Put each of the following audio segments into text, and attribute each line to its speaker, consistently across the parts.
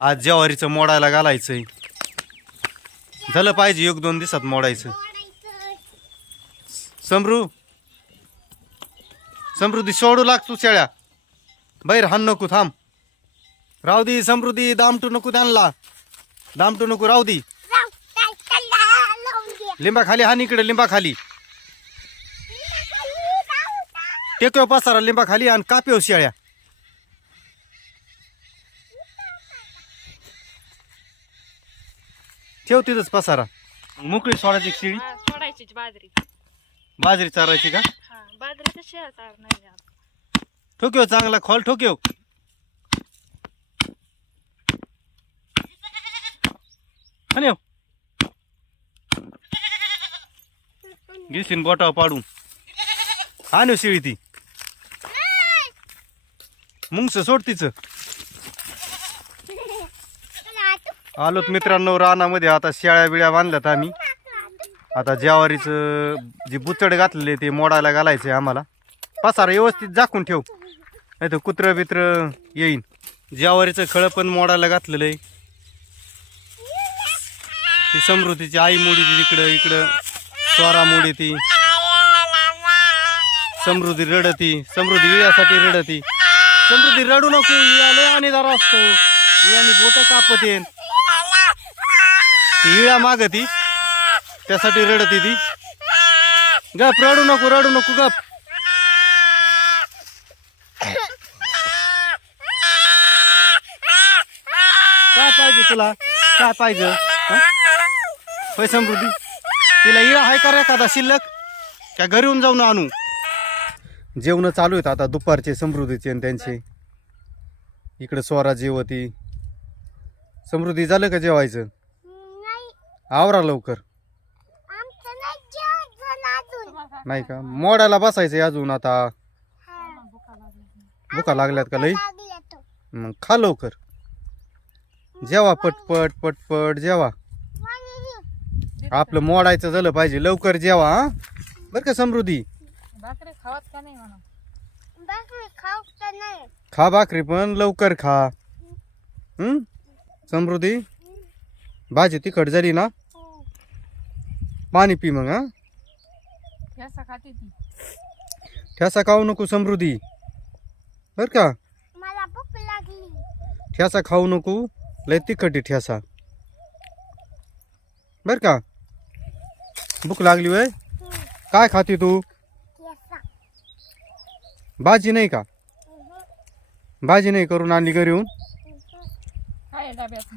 Speaker 1: आज ज्वारीचं मोडायला घालायचंय. झालं पाहिजे एक दोन दिवसात मोडायचं. समरू समृद्धी सोडू लाग तू शेळ्या. बैर हान नको थांब. राहू दे समृद्धी दामटू नको त्यांना. दामटू नको राहू दे लिंबा खाली हान इकडे लिंबा खाली. टेकव पसारा लिंबा खाली आणि कापेव शेळ्या. ठेव तिथंच पसारा. मोकळी सोडायची शिळी.
Speaker 2: हा, सोडायची बाजरी.
Speaker 1: बाजरी चारायची का?
Speaker 2: हा बाजरी कशी चार नाही जात.
Speaker 1: ठोक्यो चांगला खोल ठोक्यो आणि. घेशीन बोटावर पाडून. आणू शिळी ती. मुंगस सोड तिचं. आलोत मित्रांनो रानामध्ये आता शेळ्या बिळ्या बांधल्यात आम्ही. आता ज्यावारीचं जे बुचड घातलेले ते मोडायला आहे आम्हाला. पसारा व्यवस्थित झाकून ठेव. नाही तर कुत्रं बित्र येईन. ज्यावारीचं खळं पण मोडायला घातलेलं आहे. ती समृद्धीची आई मोडी ती तिकडं इकडं. स्वरा मोडी ती. समृद्धी रडती. समृद्धी विळ्यासाठी रडती. समृद्धी रडू नको इळाले आणि जरा असतो. याने बोट कापत येईन. ती इळा मागती त्यासाठी रडती ती. गप रडू नको रडू नको गप. काय पाहिजे तुला? काय पाहिजे? होय समृद्धी? तिला इळा आहे का रे एखादा शिल्लक? काय घरी येऊन जाऊन आणू? जेवणं चालू आहेत आता दुपारचे समृद्धीचे आणि त्यांचे. इकडे स्वरा जेवती. समृद्धी झालं का जेवायचं? आवरा लवकर. नाही का? मोडायला बसायचंय अजून आता. भुका लागल्यात का लई? मग खा लवकर. जेवा पटपट पटपट जेवा. आपलं मोडायचं झालं पाहिजे. लवकर जेवा हा? बरं का समृद्धी?
Speaker 2: भाकरी खावात का नाही म्हणा?
Speaker 1: खा भाकरी पण लवकर खा. हं? समृद्धी? भाजी तिखट झाली ना? पाणी पी मग हा?
Speaker 2: यासा खाती ती.
Speaker 1: ठ्यासा खाऊ नको समृद्धी. बर का?
Speaker 3: मला भूक लागली.
Speaker 1: ठ्यासा खाऊ नको लय तिखट आहे ठ्यासा बर का? भूक लागली वय काय खाती तू?
Speaker 3: केसा
Speaker 1: भाजी नाही का? भाजी नाही करून आणली घरी येऊन?
Speaker 2: काय डब्यात.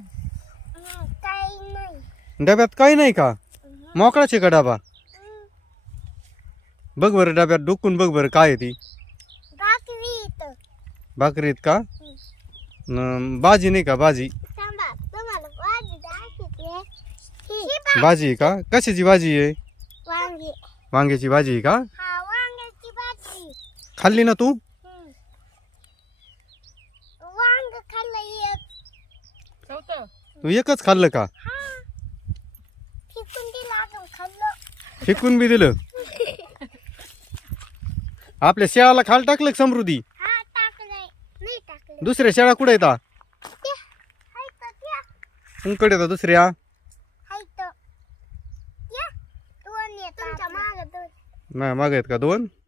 Speaker 3: काही नाही.
Speaker 1: डब्यात काही नाही का? मोकळाच आहे का डबा? बघ बरं डब्यात डुकून बघ बरं काय आहे ती. भाकरीत का? न, भाजी नाही का?
Speaker 3: तुम्हाला भाजी
Speaker 1: आहे का? कशाची भाजी आहे?
Speaker 3: वांगी.
Speaker 1: वांग्याची भाजी आहे का?
Speaker 3: हा वांग्याची भाजी.
Speaker 1: खाल्ली ना तू?
Speaker 3: हम्म. वांग खाल्लं एक.
Speaker 2: चौथं.
Speaker 1: तू एकच खाल्लं का
Speaker 3: हा फिकून दिलं अजून खाल्लं
Speaker 1: फेकून बी दिलं. आपल्या शेळाला खाल टाकलं का समृद्धी?
Speaker 3: हा टाकलंय. नाही टाकलं
Speaker 1: दुसऱ्या शेळा कुठे येतात तुमकडे येतात दुसऱ्या. नाही माग आहेत का दोन?